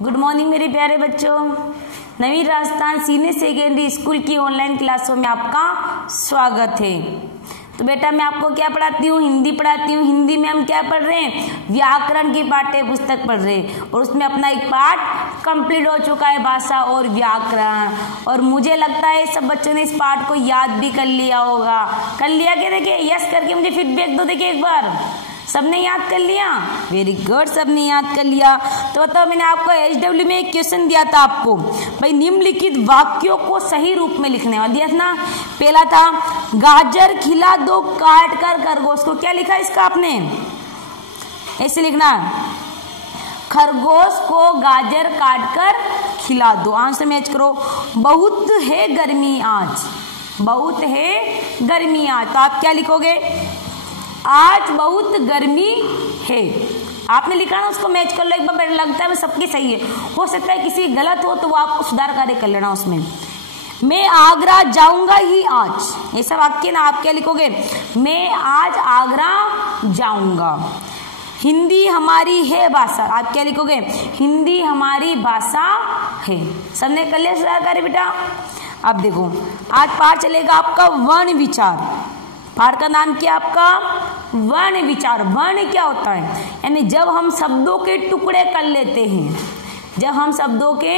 Good morning मेरे प्यारे बच्चों। नवीन राजस्थान सीनियर सेकेंडरी स्कूल की ऑनलाइन क्लासों में आपका स्वागत है। तो बेटा मैं आपको क्या पढ़ाती हूँ? हिंदी पढ़ाती हूँ। हिंदी में हम क्या पढ़ रहे हैं? व्याकरण की पाठ्य पुस्तक पढ़ रहे हैं और उसमें अपना एक पाठ कंप्लीट हो चुका है, भाषा और व्याकरण। और मुझे लगता है सब बच्चों ने इस पाठ को याद भी कर लिया होगा। कर लिया क्या? देखिए यस करके मुझे फीडबैक दो। देखिए एक बार सबने याद कर लिया? वेरी गुड, सबने याद कर लिया। तो बताओ मैंने आपको HW में एक क्वेश्चन दिया था आपको, भाई निम्नलिखित वाक्यों को सही रूप में लिखने वाला दिया था ना। पहला था गाजर खिला दो काट कर खरगोश को। क्या लिखा इसका आपने? ऐसे लिखना, खरगोश को गाजर काट कर खिला दो। आंसर मैच करो। बहुत है गर्मी आज, बहुत है गर्मी आज। तो आप क्या लिखोगे? आज बहुत गर्मी है। आपने लिखा ना, उसको मैच कर लो एक बार। लगता है सबकी सही है, हो सकता है किसी गलत हो तो वो आपको सुधार कार्य कर लेना उसमें। मैं आगरा जाऊंगा ही आज, ऐसा वाक्य ना। आप क्या लिखोगे? मैं आज आगरा जाऊंगा। हिंदी हमारी है भाषा। आप क्या लिखोगे? हिंदी हमारी भाषा है। सबने कर लिया सुधार कार्य बेटा? अब देखो आज पाठ चलेगा आपका वर्ण विचार। पाठ का नाम क्या आपका? वर्ण विचार। वर्ण क्या होता है? यानी जब हम शब्दों के टुकड़े कर लेते हैं, जब हम शब्दों के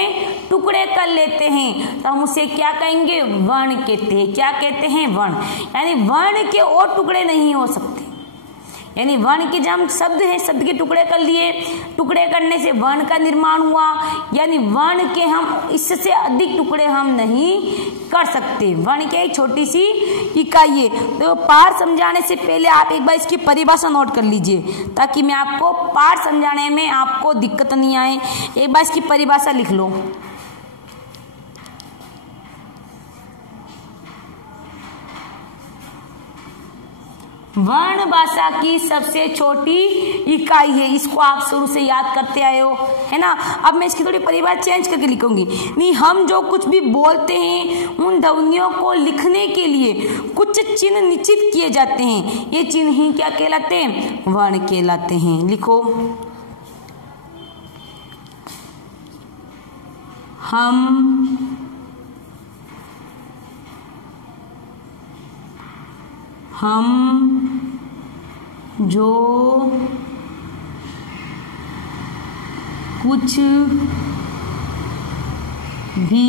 टुकड़े कर लेते हैं तो हम उसे क्या कहेंगे? वर्ण कहते हैं। क्या कहते हैं? वर्ण। यानी वर्ण के और टुकड़े नहीं हो सकते। यानी वर्ण के जब हम शब्द हैं, शब्द के टुकड़े कर लिए, टुकड़े करने से वर्ण का निर्माण हुआ। यानी वर्ण के हम इससे अधिक टुकड़े हम नहीं कर सकते। वर्ण के एक छोटी सी इकाई है। तो पाठ समझाने से पहले आप एक बार इसकी परिभाषा नोट कर लीजिए, ताकि मैं आपको पाठ समझाने में आपको दिक्कत नहीं आए। एक बार इसकी परिभाषा लिख लो। वर्ण भाषा की सबसे छोटी इकाई है। इसको आप शुरू से याद करते आए हो, है ना। अब मैं इसकी थोड़ी परिभाषा चेंज करके लिखूंगी। नहीं, हम जो कुछ भी बोलते हैं उन ध्वनियों को लिखने के लिए कुछ चिन्ह निश्चित किए जाते हैं। ये चिन्ह ही क्या कहलाते हैं? वर्ण कहलाते हैं। लिखो, हम जो कुछ भी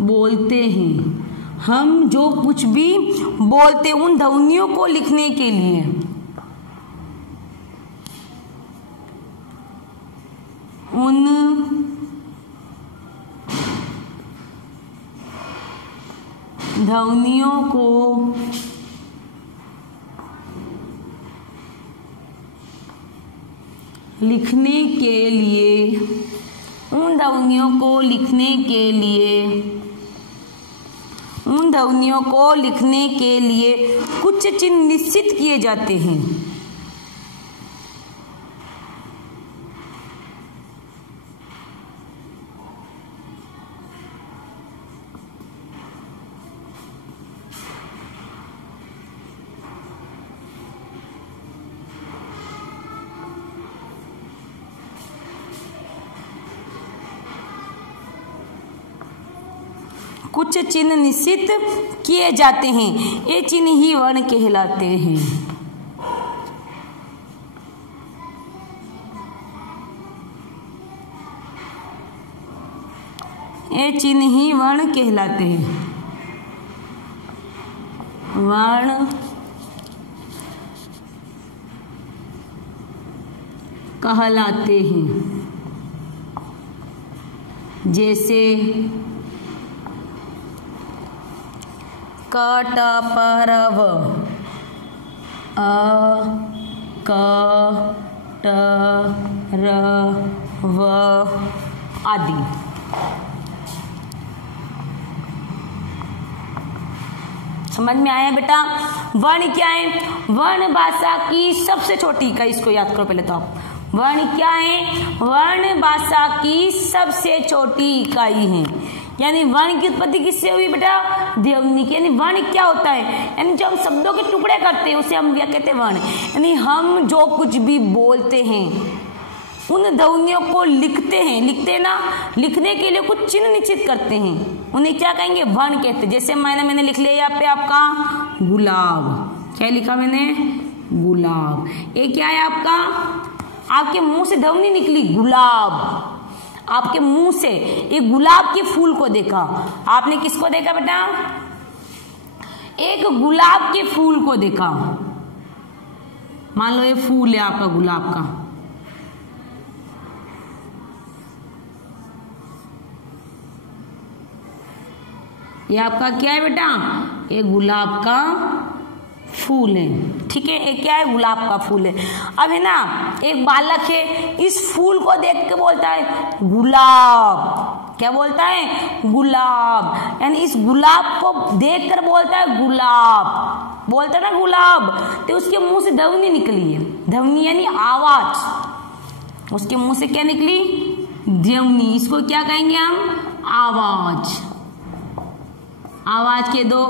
बोलते हैं, हम जो कुछ भी बोलते उन ध्वनियों को लिखने के लिए उन ध्वनियों को लिखने के लिए, उन ध्वनियों को लिखने के लिए, उन ध्वनियों को लिखने के लिए कुछ चिन्ह निश्चित किए जाते हैं। कुछ चिन्ह निश्चित किए जाते हैं। ये चिन्ह ही वर्ण कहलाते हैं। ये चिन्ह ही वर्ण कहलाते हैं। वर्ण कहलाते हैं। जैसे कट परव, अ क ट र व आदि। समझ में आया बेटा? वर्ण क्या है? वर्ण भाषा की सबसे छोटी इकाई। इसको याद करो पहले तो आप। वर्ण क्या है? वर्ण भाषा की सबसे छोटी इकाई है। यानी वर्ण की उत्पत्ति किससे हुई बेटा? ध्वनि की। यानी वर्ण क्या होता है? यानी जब हम शब्दों के टुकड़े करते हैं उसे हम क्या कहते हैं? वर्ण। यानी हम जो कुछ भी बोलते हैं उन ध्वनियों को लिखते हैं ना, लिखने के लिए कुछ चिन्ह निश्चित करते हैं, उन्हें क्या कहेंगे? वर्ण कहते हैं। जैसे मैंने लिख लिया यहाँ पे आपका गुलाब, क्या लिखा मैंने? गुलाब। ये क्या है आपका? आपके मुंह से ध्वनि निकली गुलाब, आपके मुंह से एक गुलाब के फूल को देखा। आपने किसको देखा बेटा? एक गुलाब के फूल को देखा। मान लो ये फूल है आपका गुलाब का, ये आपका क्या है बेटा? ये गुलाब का फूल है। ठीक है, एक क्या है? गुलाब का फूल है। अब है ना, एक बालक है, इस फूल को देख के बोलता है गुलाब। क्या बोलता है? गुलाब। यानी इस गुलाब को देखकर बोलता है गुलाब, बोलता है ना गुलाब, तो उसके मुंह से ध्वनि निकली है। ध्वनि यानी आवाज, उसके मुंह से क्या निकली? ध्वनि। इसको क्या कहेंगे हम? आवाज। आवाज के दो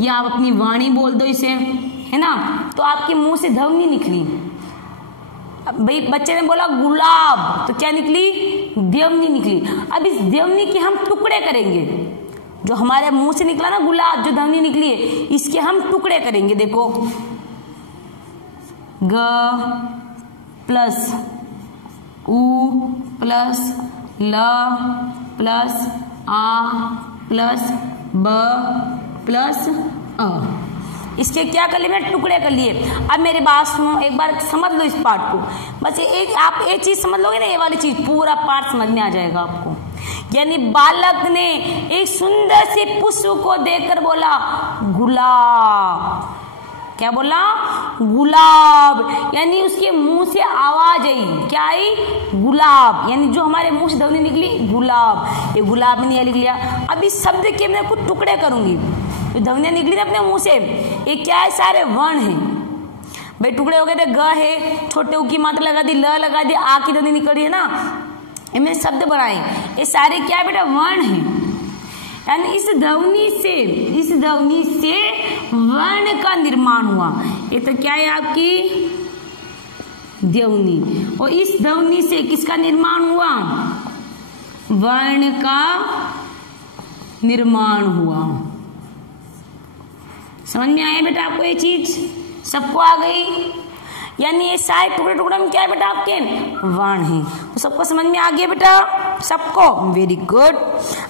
या आप अपनी वाणी बोल दो इसे, है ना, तो आपके मुंह से ध्वनि निकली। भाई बच्चे ने बोला गुलाब, तो क्या निकली? ध्वनि निकली। अब इस ध्वनि के हम टुकड़े करेंगे। जो हमारे मुंह से निकला ना गुलाब, जो ध्वनि निकली है, इसके हम टुकड़े करेंगे। देखो, ग प्लस उ प्लस ल प्लस आ प्लस ब प्लस अ, इसके क्या कर लिए? टुकड़े कर लिए। अब मेरी बात सुनो, एक बार समझ लो इस पार्ट को। बस एक आप एक चीज समझ लोगे ना, ये वाली चीज पूरा पार्ट समझ में आ जाएगा आपको। यानी बालक ने एक सुंदर से पुष्प को देखकर बोला गुलाब। क्या बोला? गुलाब। यानी उसके मुंह से आवाज आई, क्या आई? गुलाब। यानी जो हमारे मुंह से ध्वनि निकली गुलाब, ये गुलाब ने लिख लिया। अब इस शब्द के मैं कुछ टुकड़े करूंगी। तो ध्वनियां निकली ना अपने मुंह से, ये क्या है? सारे वर्ण हैं भाई। टुकड़े हो गए थे, ग है, छोटे उ की मात्रा लगा दी, ल लगा दी, आ की ध्वनि निकल रही है ना, इनमें शब्द बनाए। ये सारे क्या है बेटा? वर्ण हैं। यानी इस ध्वनि से वर्ण का निर्माण हुआ। ये तो क्या है? आपकी ध्वनि। और इस ध्वनि से किसका निर्माण हुआ? वर्ण का निर्माण हुआ। समझ में आया बेटा आपको ये चीज? सबको आ गई? यानी ये सारे टुकड़े टुकड़े में क्या है बेटा? आपके वर्ण हैं। तो सबको समझ में आ गया बेटा? सबको? Very good.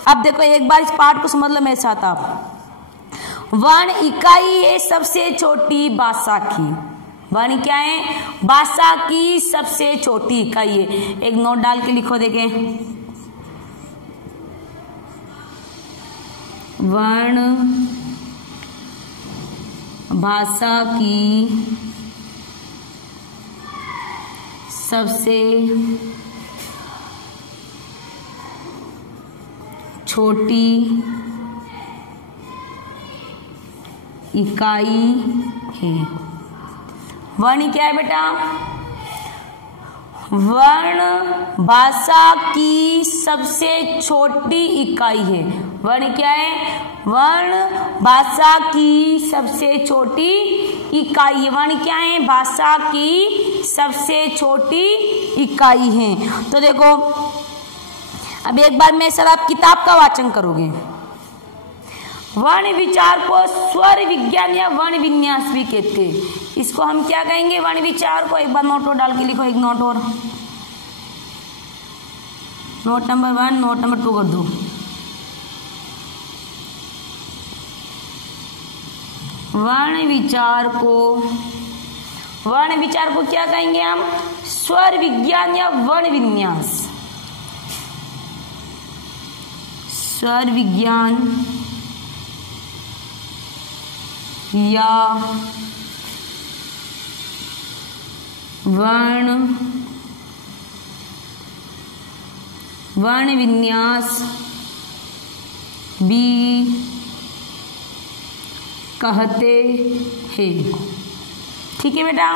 अब देखो एक बार इस पार्ट को समझ लो मेरे साथ आप। वर्ण इकाई है सबसे छोटी भाषा की। वर्ण क्या है? भाषा की सबसे छोटी इकाई है। एक नोट डाल के लिखो, देखें, वर्ण भाषा की सबसे छोटी इकाई है। वर्ण क्या है बेटा? वर्ण भाषा की सबसे छोटी इकाई है। वर्ण क्या है? वर्ण भाषा की सबसे छोटी इकाई है। वर्ण क्या है? भाषा की सबसे छोटी इकाई है। तो देखो, अब एक बार मेरे साथ आप किताब का वाचन करोगे। वर्ण विचार को स्वर विज्ञान या वर्ण विन्यास भी कहते हैं। इसको हम क्या कहेंगे? वर्ण विचार को। एक बार नोट और डाल के लिखो, एक नोट और, नोट नंबर 1, नोट नंबर 2 कर दो। वर्ण विचार को क्या कहेंगे हम? स्वर विज्ञान या वर्ण विन्यास। स्वर विज्ञान या वर्ण विन्यास भी कहते हैं। ठीक है बेटा?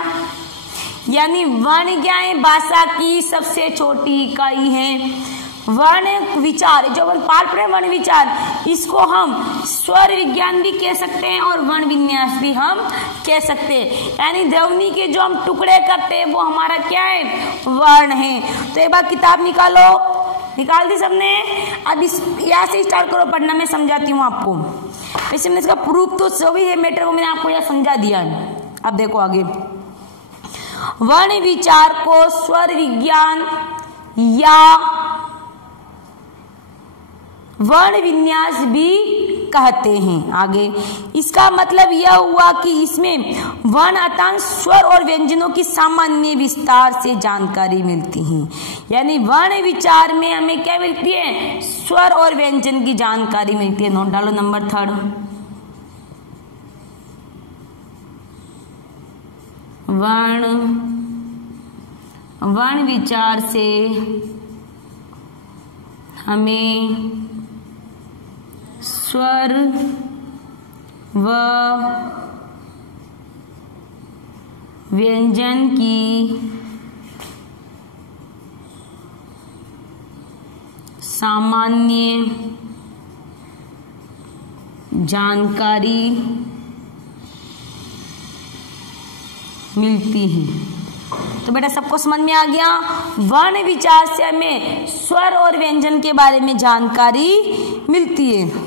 यानी वर्ण क्या है? भाषा की सबसे छोटी इकाई है। वर्ण विचार, जो अपन पाठ पढ़े वर्ण विचार, इसको हम स्वर विज्ञान भी कह सकते हैं और वर्ण विन्यास भी हम कह सकते हैं। यानी ध्वनि के जो हम टुकड़े करते हैं वो हमारा क्या है, वर्ण है। तो एक बार किताब निकालो, निकाल दी सबने। अब इस यहाँ से स्टार्ट करो पढ़ना, मैं समझाती हूँ आपको। वैसे मैंने इसका प्रूफ तो जो भी है मैटर वो मैंने आपको यहाँ समझा दिया है। अब देखो आगे, वर्ण विचार को स्वर विज्ञान या वर्ण विन्यास भी कहते हैं। आगे इसका मतलब यह हुआ कि इसमें वर्ण अर्थात स्वर और व्यंजनों की सामान्य विस्तार से जानकारी मिलती है। यानी वर्ण विचार में हमें क्या मिलती है, स्वर और व्यंजन की जानकारी मिलती है। नोट डालो नंबर 3, वर्ण विचार से हमें स्वर व व्यंजन की सामान्य जानकारी मिलती है। तो बेटा सबको समझ में आ गया, वर्ण विचार से हमें स्वर और व्यंजन के बारे में जानकारी मिलती है।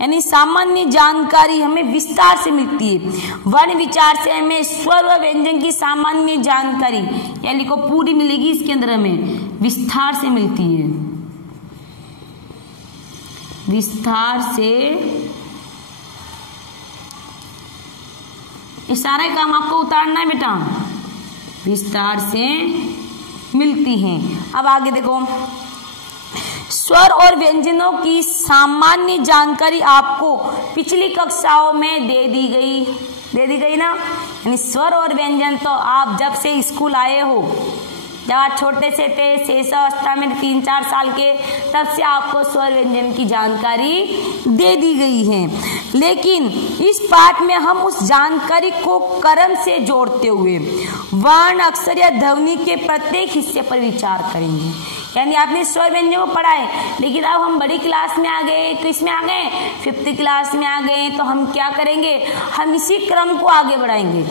यानी सामान्य जानकारी हमें विस्तार से मिलती है। वर्ण विचार से हमें स्वर और व्यंजन की सामान्य जानकारी, यानी लिखो पूरी मिलेगी, इसके अंदर हमें विस्तार से मिलती है। विस्तार से, ये सारा काम आपको उतारना है बेटा, विस्तार से मिलती हैं। अब आगे देखो, स्वर और व्यंजनों की सामान्य जानकारी आपको पिछली कक्षाओं में दे दी गई ना। यानी स्वर और व्यंजन तो आप जब से स्कूल आए हो, जब आप छोटे से थे, शेष अवस्था में 3-4 साल के, तब से आपको स्वर व्यंजन की जानकारी दे दी गई है। लेकिन इस पाठ में हम उस जानकारी को क्रम से जोड़ते हुए वर्ण, अक्षर या ध्वनि के प्रत्येक हिस्से पर विचार करेंगे। यानी आपने स्वर व्यंजन को पढ़ा है, लेकिन अब हम बड़ी क्लास में आ गए, तो इसमें आ गए 5th क्लास में आ गए, तो हम क्या करेंगे, हम इसी क्रम को आगे बढ़ाएंगे।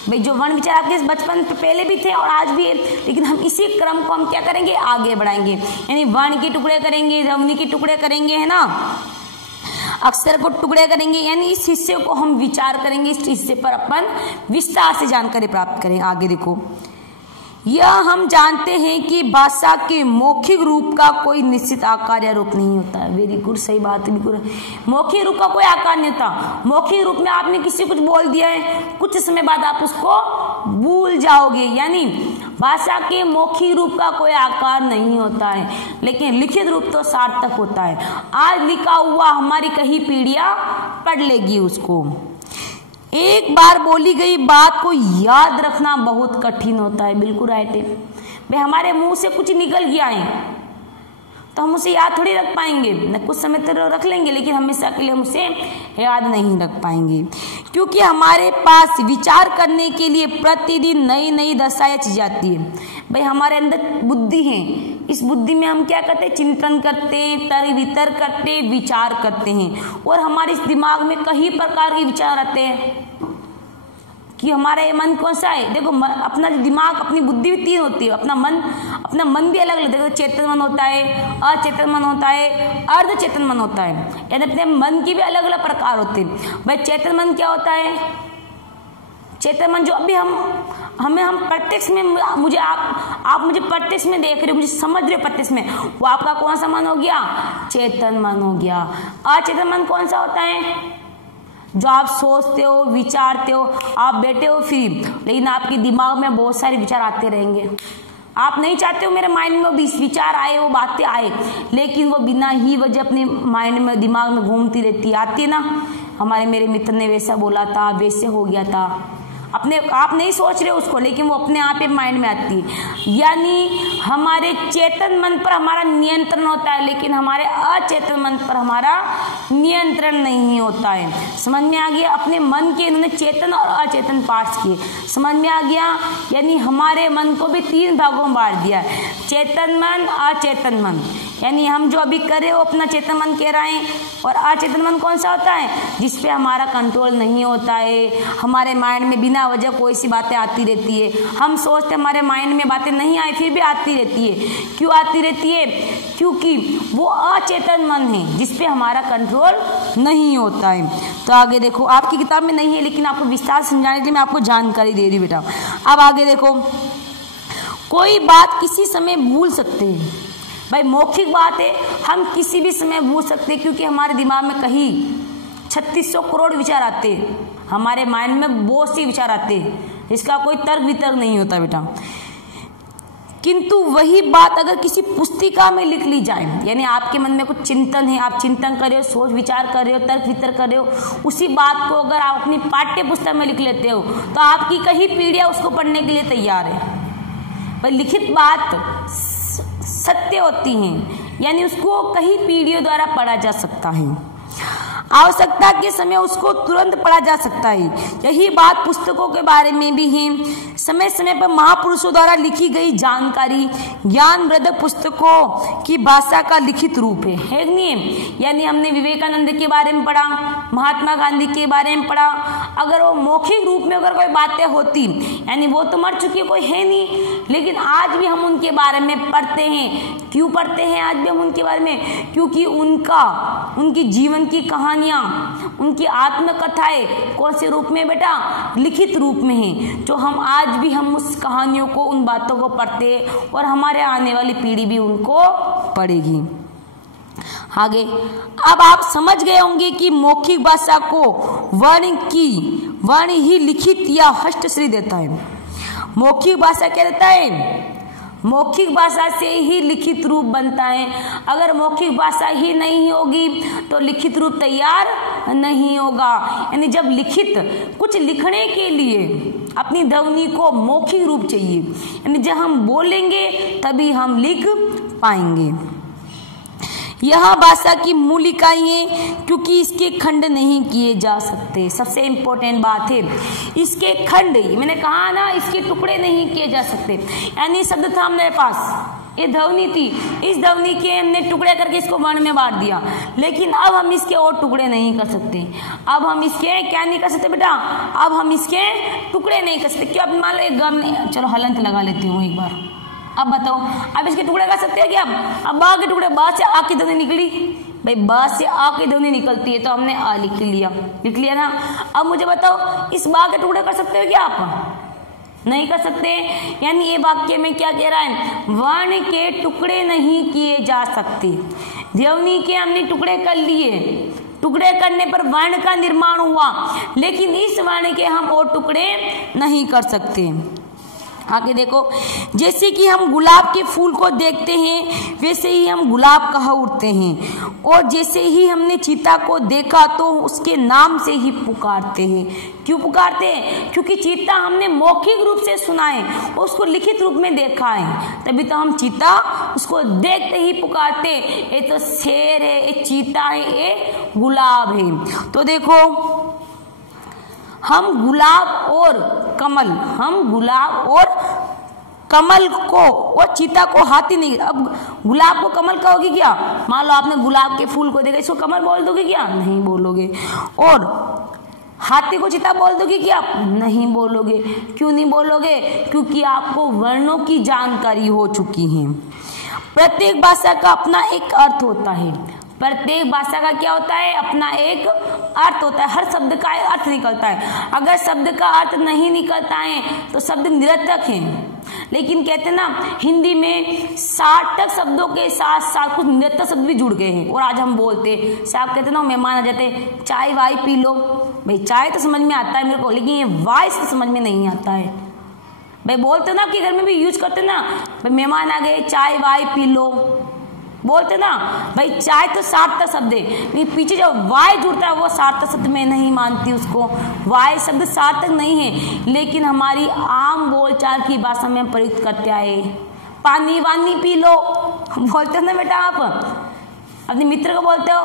भाई जो वर्ण विचार आपके बचपन पहले भी थे और आज भी है, लेकिन हम इसी क्रम को हम क्या करेंगे, आगे बढ़ाएंगे। यानी वर्ण के टुकड़े करेंगे, ध्वनि के टुकड़े करेंगे, है ना, अक्षर को टुकड़े करेंगे। यानी इस हिस्से को हम विचार करेंगे, इस हिस्से पर अपन विस्तार से जानकारी प्राप्त करें। आगे देखो, यह हम जानते हैं कि भाषा के मौखिक रूप का कोई निश्चित आकार या रूप नहीं होता है। वेरी गुड, सही बात है, बिल्कुल। मौखिक रूप का कोई आकार नहीं होता। मौखिक रूप में आपने किसी कुछ बोल दिया है, कुछ समय बाद आप उसको भूल जाओगे। यानी भाषा के मौखिक रूप का कोई आकार नहीं होता है, लेकिन लिखित रूप तो सार्थक होता है। आज लिखा हुआ हमारी कई पीढ़ियां पढ़ लेगी उसको। एक बार बोली गई बात को याद रखना बहुत कठिन होता है। बिल्कुल राइट है भाई, हमारे मुंह से कुछ निकल गया है तो हम उसे याद थोड़ी रख पाएंगे न, कुछ समय तो रख लेंगे, लेकिन हमेशा के लिए हम उसे याद नहीं रख पाएंगे, क्योंकि हमारे पास विचार करने के लिए प्रतिदिन नई नई दशाएं चीज आती है। भाई हमारे अंदर बुद्धि है, इस बुद्धि में हम क्या करते हैं, चिंतन करते हैं, तर वितर करते हैं, विचार करते हैं, और हमारे इस दिमाग में कई प्रकार के विचार आते हैं कि हमारा ये मन कौन सा है। देखो अपना दिमाग, अपनी बुद्धि भी 3 होती है, अपना मन भी अलग अलग। देखो चेतन मन होता है, अचेतन मन होता है, अर्धचेतन मन होता है। यानी अपने मन की भी अलग अलग प्रकार होते हैं। भाई चेतन मन क्या होता है, चेतन मन जो अभी हम प्रत्यक्ष में, मुझे आप मुझे प्रत्यक्ष में देख रहे हो, मुझे समझ रहे हो प्रत्यक्ष में, वो आपका कौन सा मन हो गया, चेतन मन हो गया। अचेतन मन कौन सा होता है, जो आप सोचते हो, विचारते हो, आप बैठे हो फ्री, लेकिन आपके दिमाग में बहुत सारे विचार आते रहेंगे। आप नहीं चाहते हो मेरे माइंड में विचार आए, वो बातें आए, लेकिन वो बिना ही वजह अपने माइंड में, दिमाग में घूमती रहती, आती ना। मेरे मित्र ने वैसा बोला था, वैसे हो गया था, अपने आप नहीं सोच रहे उसको, लेकिन वो अपने आप ही माइंड में आती है। यानी हमारे चेतन मन पर हमारा नियंत्रण होता है, लेकिन हमारे अचेतन मन पर हमारा नियंत्रण नहीं होता है। समझ में आ गया? अपने मन के इन्होंने चेतन और अचेतन पार्ट्स किए, समझ में आ गया? यानी हमारे मन को भी 3 भागों में बांट दिया है, चेतन मन, अचेतन मन। यानी हम जो अभी कर रहे हो अपना चेतन मन कह रहे हैं, और अचेतन मन कौन सा होता है? जिसपे हमारा कंट्रोल नहीं होता है। हमारे माइंड में बिना वजह कोई सी बातें आती रहती है, हम सोचते हमारे माइंड में बातें नहीं आई, फिर भी आती रहती है। क्यों आती रहती है? क्योंकि वो अचेतन मन है जिसपे हमारा कंट्रोल नहीं होता है। तो आगे देखो, आपकी किताब में नहीं है, लेकिन आपको विस्तार समझाने के लिए मैं आपको जानकारी दे रही हूँ बेटा। अब आगे देखो, कोई बात किसी समय भूल सकते हैं। भाई मौखिक बात है, हम किसी भी समय भूल सकते हैं, क्योंकि हमारे दिमाग में कहीं 3600 करोड़ विचार आते हैं, हमारे माइंड में बहुत सी विचार आते हैं, इसका कोई तर्क वितर्क नहीं होता बेटा। किंतु वही बात अगर किसी पुस्तिका में लिख ली जाए, यानी आपके मन में कुछ चिंतन है, आप चिंतन कर रहे हो, सोच विचार कर रहे हो, तर्क वितर्क कर रहे हो, उसी बात को अगर आप अपनी पाठ्य पुस्तक में लिख लेते हो, तो आपकी कई पीढ़ियां उसको पढ़ने के लिए तैयार है। भाई लिखित बात सत्य होती हैं, यानी उसको कई पीढ़ियों द्वारा पढ़ा जा सकता है, आवश्यकता के समय उसको तुरंत पढ़ा जा सकता है। यही बात पुस्तकों के बारे में भी है। समय समय पर महापुरुषों द्वारा लिखी गई जानकारी ज्ञानवर्धक पुस्तकों की भाषा का लिखित रूप है नहीं है? यानी हमने विवेकानंद के बारे में पढ़ा, महात्मा गांधी के बारे में पढ़ा, अगर वो मौखिक रूप में अगर कोई बातें होती, यानी वो तो मर चुकी, कोई है नहीं, लेकिन आज भी हम उनके बारे में पढ़ते हैं। क्यों पढ़ते हैं आज भी हम उनके बारे में? क्योंकि उनकी जीवन की कहानियां, उनकी आत्मकथाएं कौन से रूप में बेटा? लिखित रूप में है, जो हम आज भी हम उस कहानियों को, उन बातों को पढ़ते हैं, और हमारे आने वाली पीढ़ी भी उनको पढ़ेगी। आगे अब आप समझ गए होंगे कि मौखिक भाषा को वर्ण ही लिखित या हस्तश्री देता है। मौखिक भाषा क्या देता है? मौखिक भाषा से ही लिखित रूप बनता है। अगर मौखिक भाषा ही नहीं होगी तो लिखित रूप तैयार नहीं होगा। यानी जब लिखित, कुछ लिखने के लिए अपनी ध्वनि को मौखिक रूप चाहिए, यानी जब हम बोलेंगे तभी हम लिख पाएंगे। यह भाषा की मूल इकाई है, क्योंकि इसके खंड नहीं किए जा सकते। सबसे इम्पोर्टेंट बात है, इसके खंड, मैंने कहा ना, इसके टुकड़े नहीं किए जा सकते। यानी शब्द था हमारे पास, ये ध्वनि थी, इस ध्वनि के हमने टुकड़े करके इसको वर्ण में बांट दिया, लेकिन अब हम इसके और टुकड़े नहीं कर सकते। अब हम इसके क्या नहीं कर सकते बेटा? अब हम इसके टुकड़े नहीं कर सकते। क्यों? अब मान लो एक गम, चलो हलंत लगा लेती हूँ एक बार। अब बताओ, अब इसके टुकड़े कर सकते हैं क्या? अब बा के टुकड़े, बा से आ की ध्वनि निकली, भाई बा से आ की ध्वनि निकलती है तो हमने आ लिख लिया ना। अब मुझे बताओ, इस बा के टुकड़े कर सकते हो क्या आप? नहीं कर सकते। यानी ये वाक्य में क्या कह रहा है? वर्ण के टुकड़े नहीं किए जा सकते। ध्वनि के हमने टुकड़े कर लिए, टुकड़े करने पर वर्ण का निर्माण हुआ, लेकिन इस वर्ण के हम और टुकड़े नहीं कर सकते। आगे देखो, जैसे कि हम गुलाब के फूल को देखते हैं, वैसे ही हम गुलाब कह उठते हैं, और जैसे ही हमने चीता को देखा तो उसके नाम से ही पुकारते हैं। क्यों पुकारते हैं? क्योंकि चीता हमने मौखिक रूप से सुना है, उसको लिखित रूप में देखा है, तभी तो हम चीता उसको देखते ही पुकारते। ये तो शेर है, ये चीता है, ये गुलाब है। तो देखो, हम गुलाब और कमल को और चीता को हाथी नहीं। अब गुलाब को कमल कहोगे क्या? मान लो आपने गुलाब के फूल को देखा, इसको कमल बोल दोगे क्या? नहीं बोलोगे। और हाथी को चीता बोल दोगे क्या? नहीं बोलोगे। क्यों नहीं बोलोगे? क्योंकि आपको वर्णों की जानकारी हो चुकी है। प्रत्येक भाषा का अपना एक अर्थ होता है। प्रत्येक भाषा का क्या होता है? अपना एक अर्थ होता है। हर शब्द का अर्थ निकलता है। अगर शब्द का अर्थ नहीं निकलता है तो शब्द निरर्थक है। लेकिन कहते ना, हिंदी में सार्थक शब्दों के साथ साथ कुछ निरर्थक शब्द भी जुड़ गए हैं, और आज हम बोलते साहब कहते ना, मेहमान आ जाते, चाय वाय पी लो। भाई चाय तो समझ में आता है मेरे को, लेकिन ये वाय से समझ में नहीं आता है। भाई बोलते ना कि घर में भी यूज करते ना, भाई मेहमान आ गए, चाय वाय पी लो, बोलते ना भाई चाय तो सार्थक शब्द है, लेकिन पीछे जो वाय जुड़ता है वो सार्थक शब्द मैं नहीं मानती उसको। वाय शब्द सार्थक नहीं है, लेकिन हमारी आम बोलचाल की भाषा में प्रयुक्त करते आए। पानी वानी पी लो बोलते हो ना बेटा, आप अपने मित्र को बोलते हो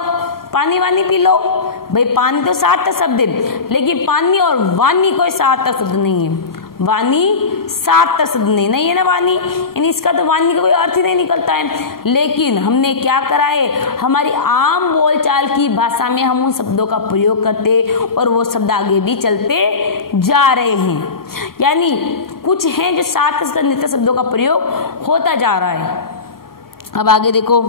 पानी वानी पी लो। भाई पानी तो सार्थक शब्द है, लेकिन पानी और वानी कोई सार्थक शब्द नहीं है। वानी सार्थक शब्द नहीं है ना वानी, यानी इसका तो वानी का कोई अर्थ ही नहीं निकलता है। लेकिन हमने क्या करा है, हमारी आम बोलचाल की भाषा में हम उन शब्दों का प्रयोग करते और वो शब्द आगे भी चलते जा रहे हैं। यानी कुछ हैं जो सार्थक नित्य शब्दों का प्रयोग होता जा रहा है। अब आगे देखो,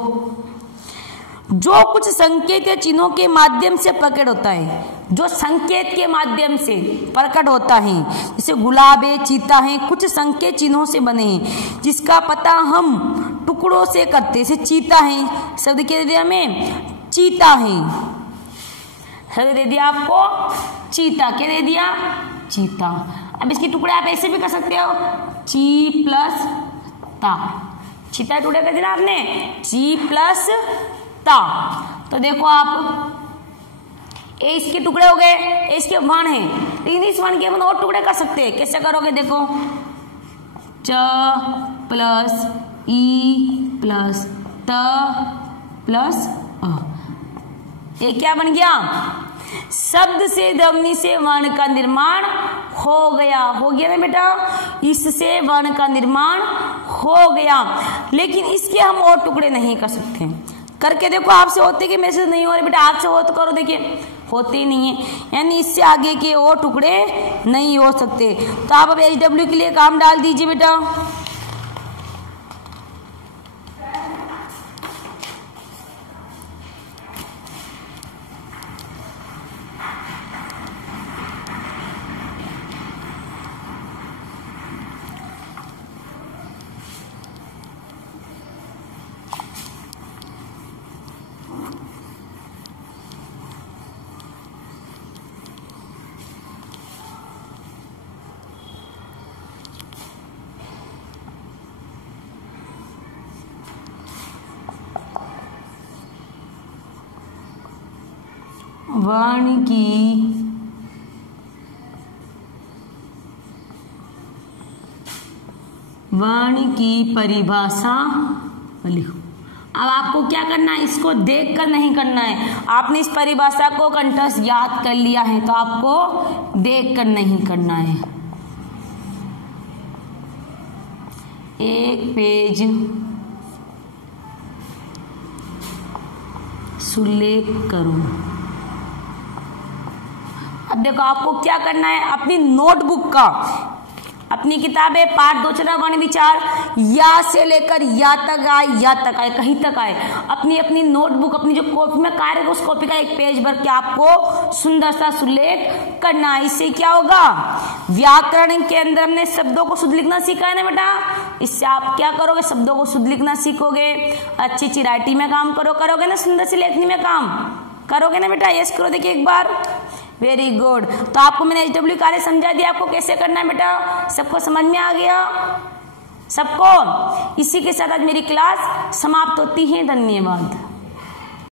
जो कुछ संकेत या चिन्हों के माध्यम से प्रकट होता है, जो संकेत के माध्यम से प्रकट होता है, जैसे गुलाब है, चीता है, कुछ संकेत चिन्हों से बने हैं जिसका पता हम टुकड़ों से करते। जैसे चीता है, शब्द क्या दे दिया हमें, चीता है, शब्द दे दिया आपको चीता, क्या दे दिया, चीता। अब इसके टुकड़े आप ऐसे भी कर सकते हो, ची प्लस ता, चीता टुकड़े कर दिया आपने, ची प्लस ता। तो देखो आप ए इसके टुकड़े हो गए, ए इसके वर्ण है, लेकिन इस वर्ण के और टुकड़े कर सकते हैं। कैसे करोगे, देखो च प्लस ई प्लस त प्लस अ, ये क्या बन गया, शब्द से ध्वनि से वर्ण का निर्माण हो गया। हो गया ना बेटा, इससे वर्ण का निर्माण हो गया, लेकिन इसके हम और टुकड़े नहीं कर सकते। करके देखो, आपसे होते कि मेरे से नहीं हो रहे बेटा, आपसे हो तो करो, देखिए होते ही नहीं है, यानी इससे आगे के और टुकड़े नहीं हो सकते। तो आप अब HW के लिए काम डाल दीजिए बेटा। वर्ण की परिभाषा लिखो। अब आपको क्या करना है, इसको देखकर नहीं करना है। आपने इस परिभाषा को कंठस्थ याद कर लिया है, तो आपको देखकर नहीं करना है। एक पेज सुलेख करो। अब देखो आपको क्या करना है, अपनी नोटबुक का, अपनी किताबें पाठ 2 चला वर्ण विचार या से लेकर या तक आए कहीं तक आए, अपनी अपनी नोटबुक, अपनी जो कॉपी में कार्य है उस कॉपी का एक पेज भर के आपको सुंदर सा सुलेख करना है। इससे क्या होगा, व्याकरण के अंदर हमने शब्दों को शुद्ध लिखना सीखा है ना बेटा, इससे आप क्या करोगे, शब्दों को शुद्ध लिखना सीखोगे, अच्छी अच्छी राइटिंग में काम करोगे ना, सुंदर सी लेखनी में काम करोगे ना बेटा। यस करो, देखिए एक बार, वेरी गुड। तो आपको मैंने HW कार्य समझा दिया, आपको कैसे करना है बेटा, सबको समझ में आ गया सबको। इसी के साथ आज मेरी क्लास समाप्त होती है। धन्यवाद।